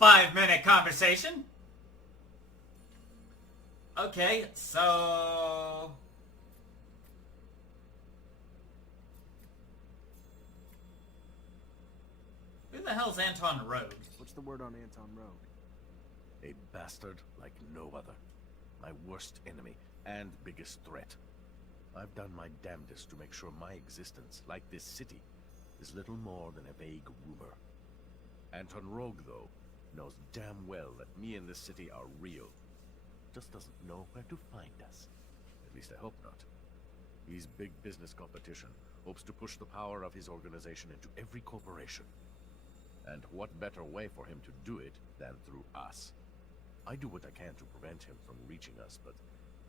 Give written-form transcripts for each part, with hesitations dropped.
5-minute conversation. Okay, so... who the hell's Anton Rogue? What's the word on Anton Rogue? A bastard like no other. My worst enemy and biggest threat. I've done my damnedest to make sure my existence, like this city, is little more than a vague rumor. Anton Rogue, though, knows damn well that me and this city are real. Just doesn't know where to find us. At least I hope not. He's big business competition, hopes to push the power of his organization into every corporation. And what better way for him to do it than through us? I do what I can to prevent him from reaching us, but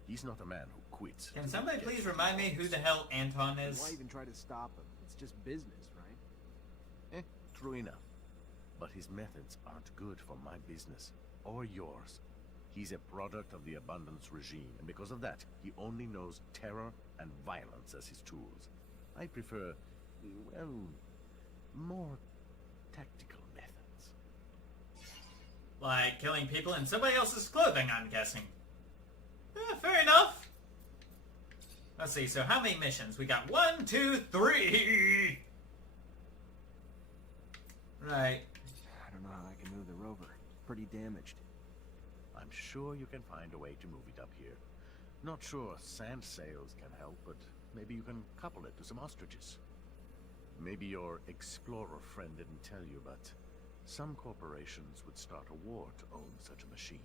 he's not a man who quits. Can somebody please remind me who the hell Anton is? Why even try to stop him? It's just business, right? True enough. But his methods aren't good for my business, or yours. He's a product of the abundance regime, and because of that, he only knows terror and violence as his tools. I prefer, well, more tactical methods. Like killing people in somebody else's clothing, I'm guessing. Fair enough. Let's see, so how many missions? We got 1, 2, 3! Right. I don't know how I can move the rover. Pretty damaged. I'm sure you can find a way to move it up here. Not sure sand sails can help, but maybe you can couple it to some ostriches. Maybe your explorer friend didn't tell you, but some corporations would start a war to own such a machine.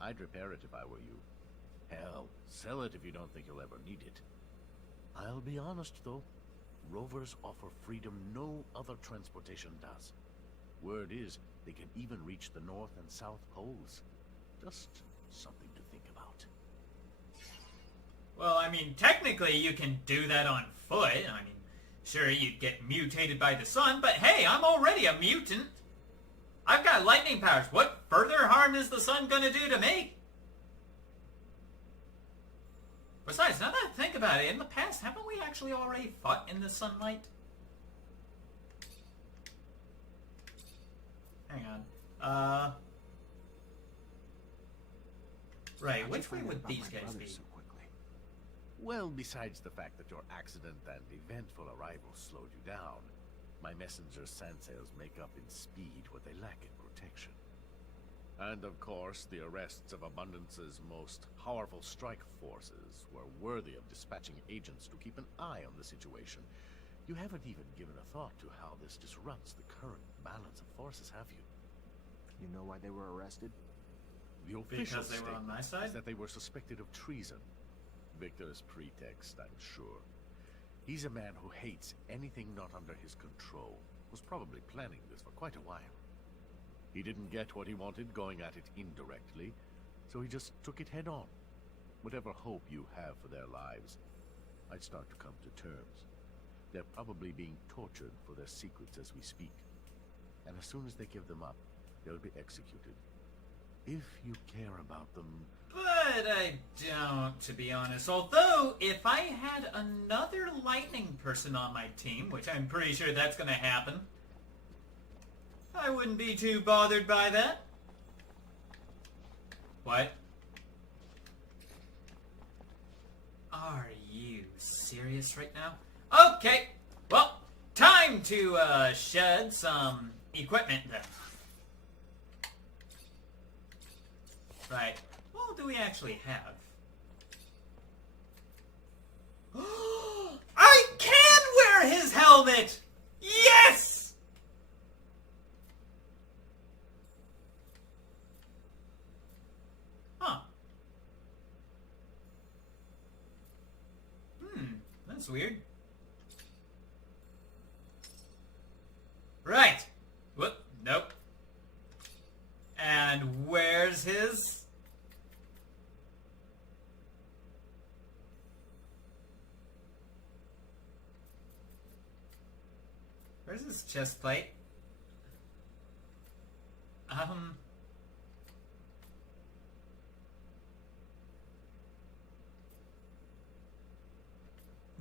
I'd repair it if I were you. Hell, sell it if you don't think you'll ever need it. I'll be honest, though. Rovers offer freedom no other transportation does. Word is, they can even reach the North and South Poles. Just something to think about. Well, I mean, technically you can do that on foot. I mean, sure, you'd get mutated by the sun, but hey, I'm already a mutant. I've got lightning powers. What further harm is the sun gonna do to me? Besides, now that I think about it, in the past, haven't we actually already fought in the sunlight? Hang on. Right, which way would these guys be? So quickly? Well, besides the fact that your accident and eventful arrival slowed you down, my messenger's sand sails make up in speed what they lack in protection. And of course, the arrests of Abundance's most powerful strike forces were worthy of dispatching agents to keep an eye on the situation. You haven't even given a thought to how this disrupts the current balance of forces, have you? You know why they were arrested? The official Because they were on my statement side? is that they were suspected of treason. Victor's pretext, I'm sure. He's a man who hates anything not under his control. Was probably planning this for quite a while. He didn't get what he wanted going at it indirectly, so he just took it head on. Whatever hope you have for their lives, I'd start to come to terms. They're probably being tortured for their secrets as we speak. And as soon as they give them up, they'll be executed. If you care about them... But I don't, to be honest. Although, if I had another lightning person on my team, which I'm pretty sure that's going to happen, I wouldn't be too bothered by that. What? Are you serious right now? Okay, well, time to shed some equipment then. Right. What do we actually have? I can wear his helmet! Yes! Huh. That's weird. Right. Whoop. Nope. And where's his? Where's his chest plate?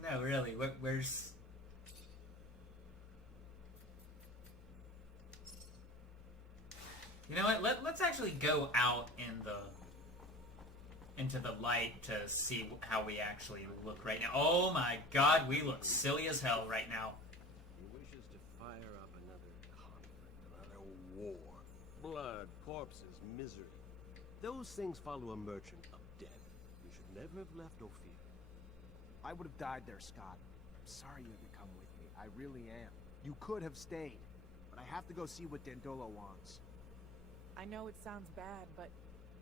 No, really. Where's? You know what? Let's actually go out into the light to see how we actually look right now. Oh my god, we look silly as hell right now. He wishes to fire up another conflict, another war. Blood, corpses, misery. Those things follow a merchant of death. You should never have left Ophir. I would have died there, Scott. I'm sorry you had to come with me. I really am. You could have stayed, but I have to go see what Dandolo wants. I know it sounds bad, but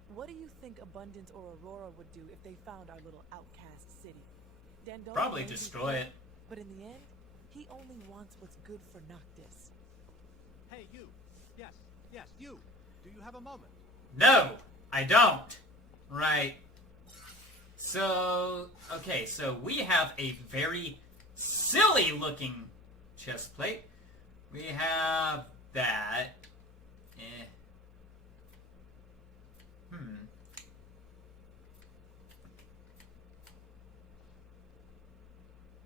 what do you think Abundance or Aurora would do if they found our little outcast city? Dandolo Probably may be destroy good, it. But in the end, he only wants what's good for Noctis. Hey, you. Yes, you. Do you have a moment? No, I don't. Right. So, okay, so we have a very silly looking chest plate. We have that.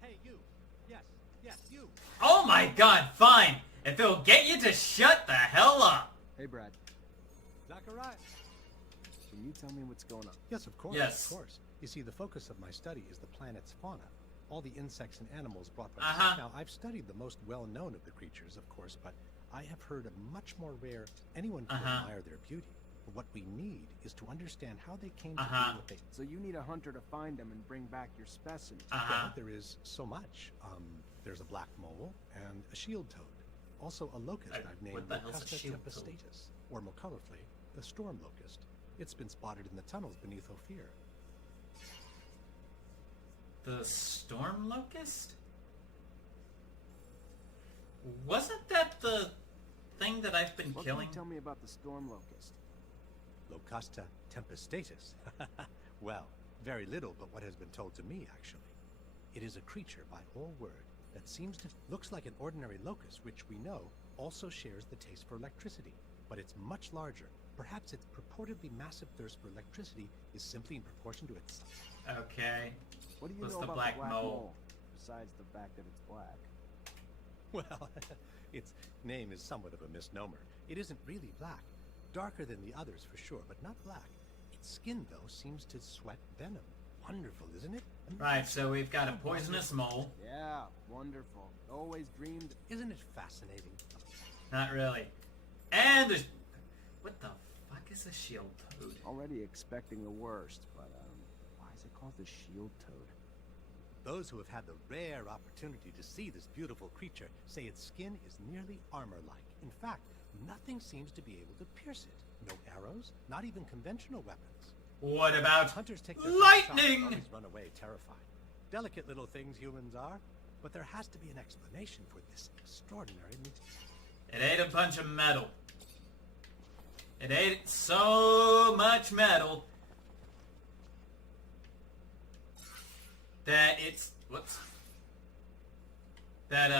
Hey, you. Yes, you. Oh my god, fine. If it'll get you to shut the hell up. Hey, Brad. Zachariah. Can you tell me what's going on? Yes, of course. Yes. Of course. You see, the focus of my study is the planet's fauna. All the insects and animals brought by Uh-huh. Now, I've studied the most well-known of the creatures, of course, but I have heard of much more rare. Anyone can admire their beauty. But what we need is to understand how they came to be what they... So you need a hunter to find them and bring back your specimen. Well, there is so much. There's a black mole and a shield toad. Also a locust I've named what the hell's a Locusta shield toad? tempestatus, or more colorfully, the storm locust. It's been spotted in the tunnels beneath Ophir. The storm locust? Wasn't that the thing that I've been What killing? can you tell me about the storm locust? Locusta tempestatus. Well, very little but what has been told to me, actually. It is a creature, by all word, that looks like an ordinary locust, which we know also shares the taste for electricity. But it's much larger. Perhaps its purportedly massive thirst for electricity is simply in proportion to its... Okay. What do you What's know the about black the black mole? mole? Besides the fact that it's black. Well, its name is somewhat of a misnomer. It isn't really black. Darker than the others for sure, but not black. Its skin, though, seems to sweat venom. Wonderful, isn't it? Right, so we've got a poisonous mole. Yeah, wonderful. Always dreamed. Isn't it fascinating? Not really. And there's... What the fuck is a shield toad? Already expecting the worst, but why is it called the shield toad? Those who have had the rare opportunity to see this beautiful creature say its skin is nearly armor-like. In fact, nothing seems to be able to pierce it. No arrows, not even conventional weapons. What about Hunters take their lightning? Always run away terrified. Delicate little things humans are, but there has to be an explanation for this extraordinary... It ate a bunch of metal. It ate so much metal that it's... Whoops. That,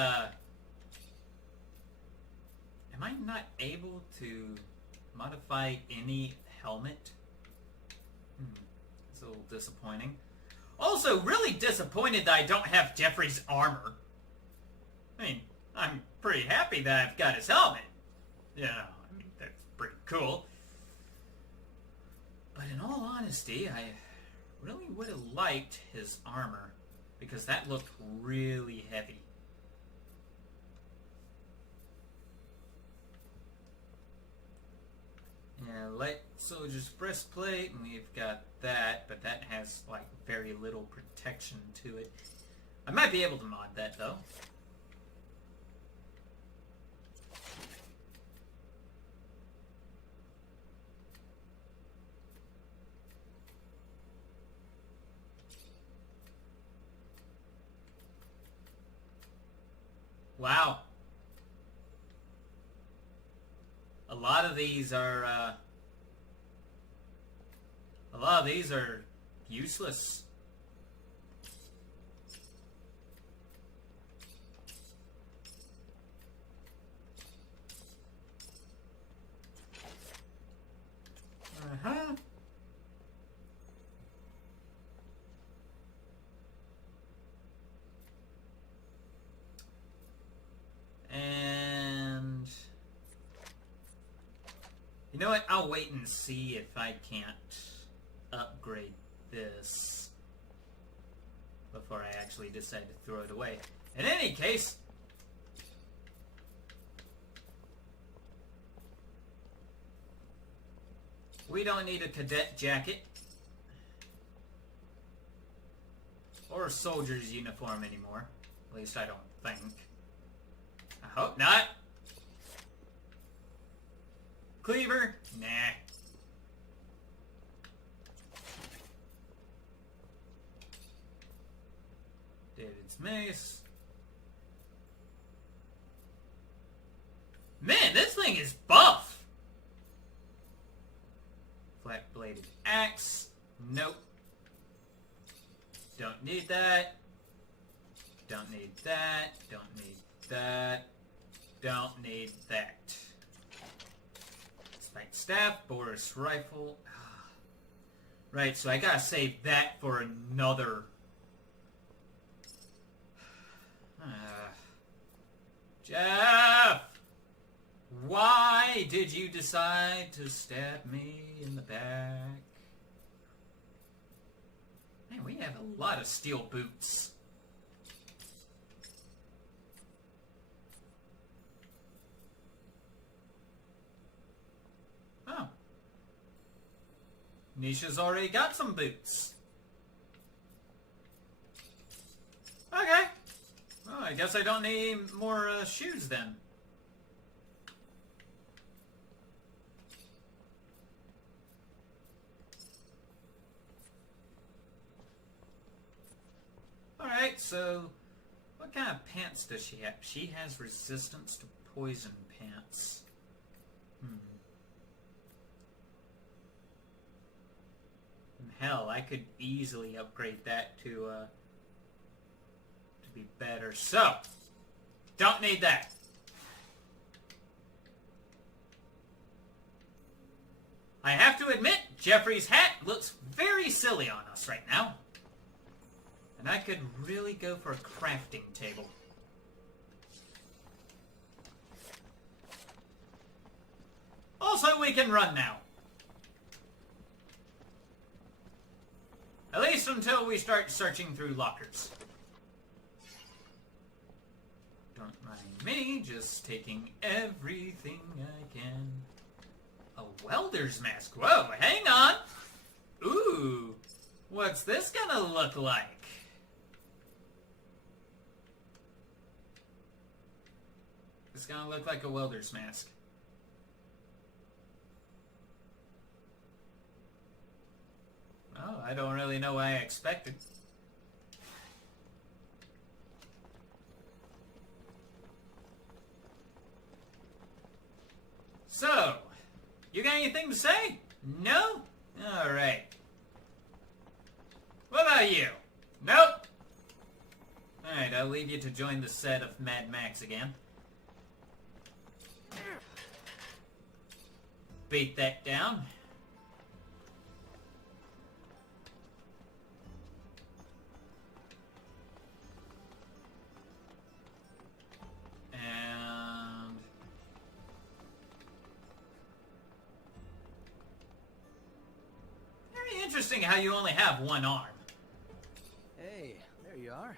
am I not able to modify any helmet? It's a little disappointing. Also, really disappointed that I don't have Jeffrey's armor. I mean, I'm pretty happy that I've got his helmet. You know, I mean, that's pretty cool. But in all honesty, I really would have liked his armor, because that looked really heavy. Yeah, light soldier's breastplate, and we've got that, but that has, like, very little protection to it. I might be able to mod that, though. Wow. A lot of these are useless. Uh-huh. And You know what? I'll wait and see if I can't upgrade this before I actually decide to throw it away. In any case, we don't need a cadet jacket or a soldier's uniform anymore. At least I don't think. I hope not. Cleaver? Nah. David's mace. Man, this thing is buff! Flat-bladed axe. Nope. Don't need that. Don't need that. Don't need that. Don't need that. Spike staff, Boris rifle. Right, so I gotta save that for another. Jeff! Why did you decide to stab me in the back? Man, we have a lot of steel boots. Oh. Nisha's already got some boots. Okay. Well, I guess I don't need more shoes then. Alright, so what kind of pants does she have? She has resistance to poison pants. Hell, I could easily upgrade that to be better. So, don't need that. I have to admit, Jeffrey's hat looks very silly on us right now. And I could really go for a crafting table. Also, we can run now. At least until we start searching through lockers. Don't mind me, just taking everything I can. A welder's mask. Whoa, hang on. Ooh, what's this gonna look like? It's gonna look like a welder's mask. Oh, I don't really know what I expected. So, you got anything to say? No? Alright. What about you? Nope. Alright, I'll leave you to join the set of Mad Max again. Beat that down. And very interesting how you only have one arm. Hey, there you are.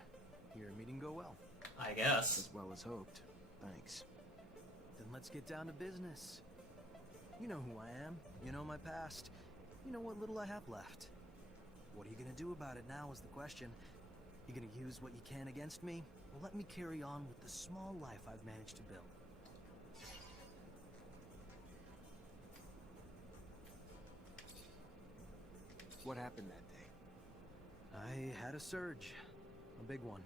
Your meeting go well. I guess. As well as hoped. Thanks. Then let's get down to business. You know who I am. You know my past. You know what little I have left. What are you gonna do about it now is the question. You gonna use what you can against me? Or let me carry on with the small life I've managed to build? What happened that day? I had a surge. A big one.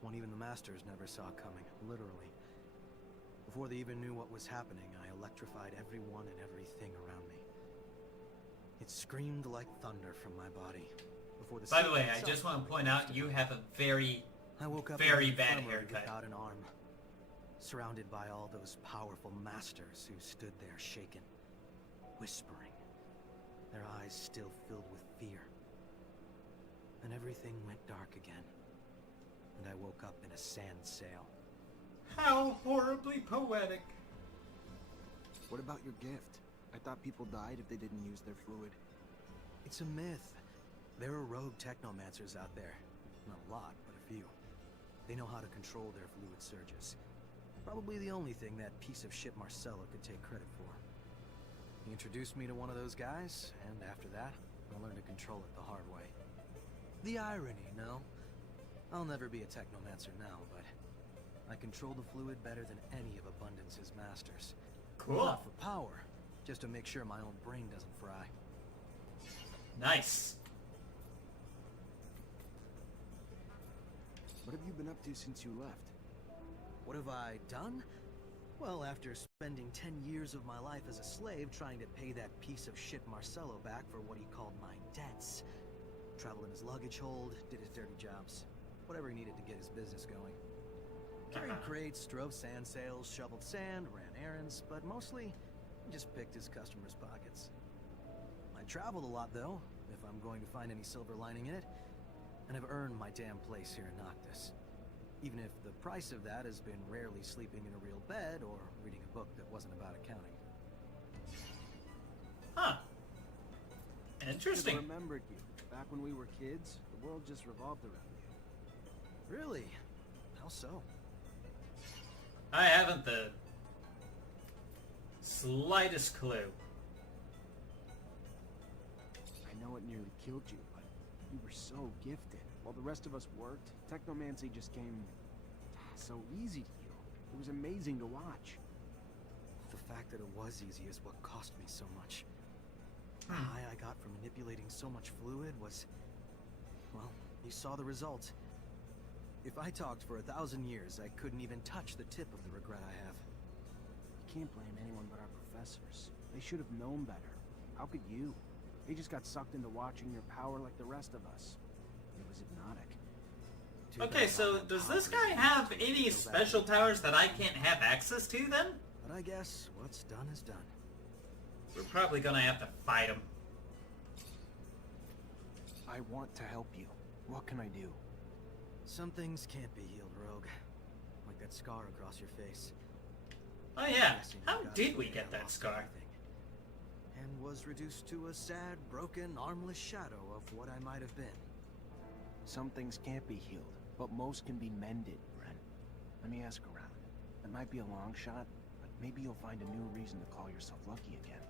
One even the Masters never saw coming, literally. Before they even knew what was happening, I electrified everyone and everything around me. It screamed like thunder from my body. Before the By the way, I just want to point out you have a very bad haircut. Without an arm, surrounded by all those powerful masters who stood there shaken, whispering, their eyes still filled with fear. And everything went dark again, and I woke up in a sand sail. How horribly poetic. What about your gift? I thought people died if they didn't use their fluid. It's a myth. There are rogue technomancers out there. Not a lot, but a few. They know how to control their fluid surges. Probably the only thing that piece of shit Marcelo could take credit for. He introduced me to one of those guys, and after that, I learned to control it the hard way. The irony, no? I'll never be a technomancer now, but I control the fluid better than any of Abundance's masters. Cool. Not for power, just to make sure my own brain doesn't fry. Nice. What have you been up to since you left? What have I done? Well, after spending 10 years of my life as a slave trying to pay that piece of shit Marcelo back for what he called my debts, traveled in his luggage hold, did his dirty jobs, whatever he needed to get his business going. Carried crates, drove sand sales, shoveled sand, ran errands, but mostly just picked his customers' pockets. I traveled a lot, though, if I'm going to find any silver lining in it, and I've earned my damn place here in Noctis. Even if the price of that has been rarely sleeping in a real bed or reading a book that wasn't about accounting. Huh. I Interesting. remembered you. Back when we were kids, the world just revolved around you. Really? How so? I haven't the slightest clue. I know it nearly killed you, but you were so gifted. While the rest of us worked, Technomancy just came so easy to you. It was amazing to watch. The fact that it was easy is what cost me so much. The high I got from manipulating so much fluid was... well, you saw the result. If I talked for 1,000 years, I couldn't even touch the tip of the regret I have. You can't blame anyone but our professors. They should have known better. How could you? They just got sucked into watching your power like the rest of us. It was hypnotic. Okay, so does this guy have any special towers that I can't have access to then? But I guess what's done is done. We're probably gonna have to fight him. I want to help you. What can I do? Some things can't be healed, Rogue. Like that scar across your face. Oh yeah, Guessing how you got did we it, get I that lost scar? everything. And was reduced to a sad, broken, armless shadow of what I might have been. Some things can't be healed, but most can be mended, Brent. Let me ask around. It might be a long shot, but maybe you'll find a new reason to call yourself lucky again.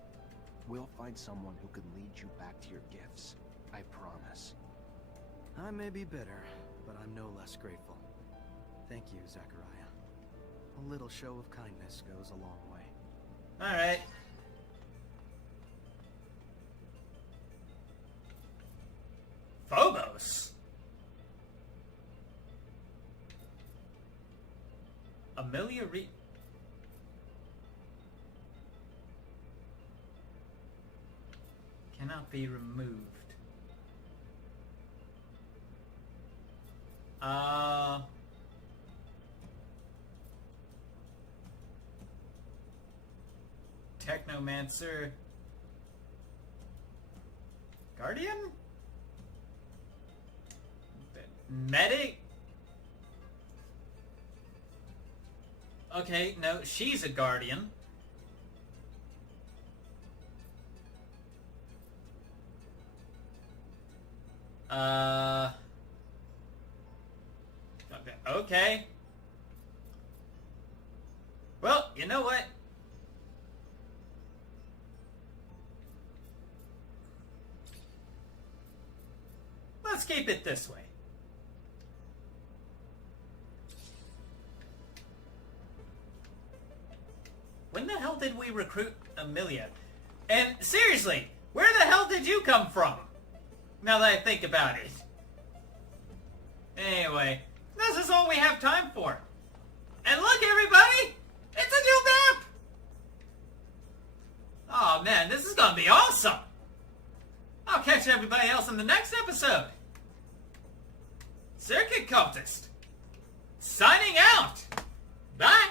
We'll find someone who can lead you back to your gifts. I promise. I may be bitter, but I'm no less grateful. Thank you, Zachariah. A little show of kindness goes a long way. Alright. Phobos? Amelia Reed. Cannot be removed. Technomancer. Guardian? Medic? Okay, no, she's a guardian. Okay. Well, you know what? Let's keep it this way. When the hell did we recruit Amelia? And seriously, where the hell did you come from? Now that I think about it. Anyway, this is all we have time for. And look, everybody! It's a new map! Oh man, this is gonna be awesome! I'll catch everybody else in the next episode. Circuitcultist, signing out! Bye!